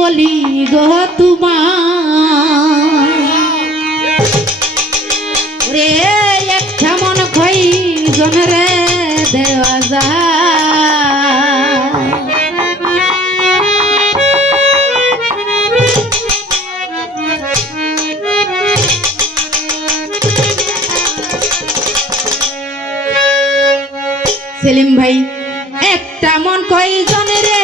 বলি গো তোমার রে একটা মন কই জনরে দেওয়া সেলিম ভাই, একটা মন কই জনরে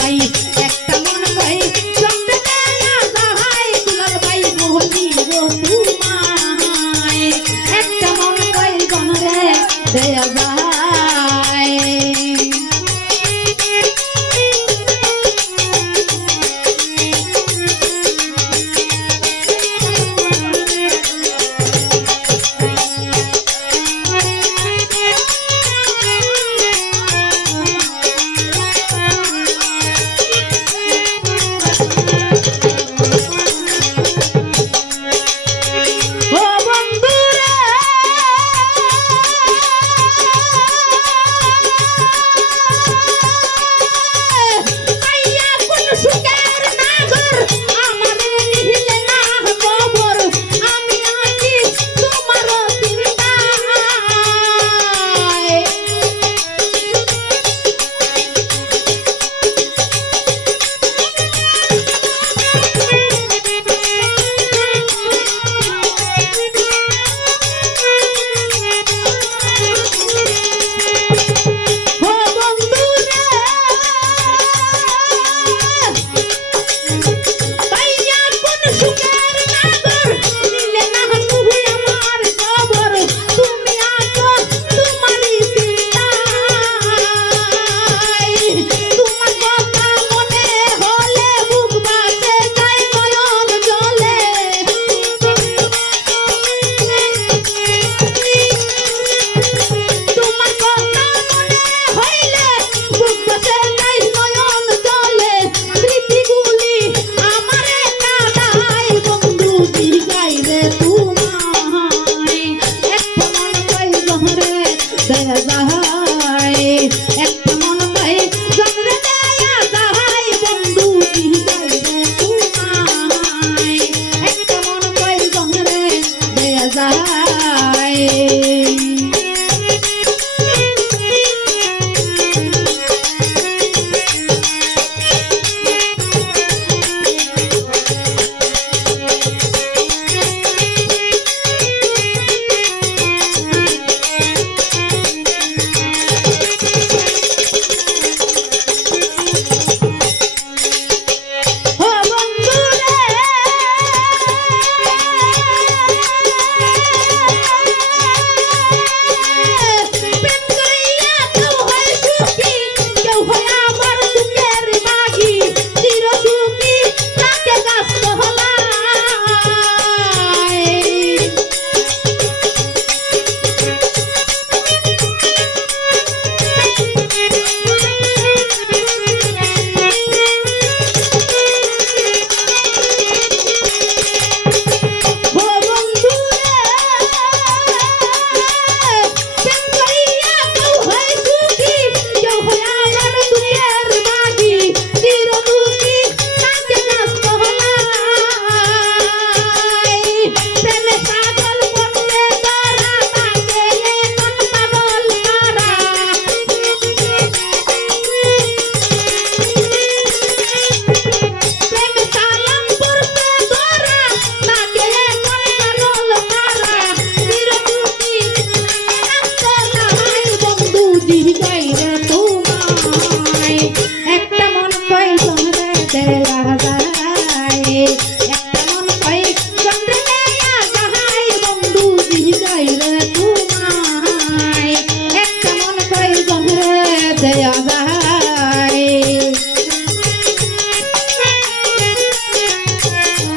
கை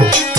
Thank you.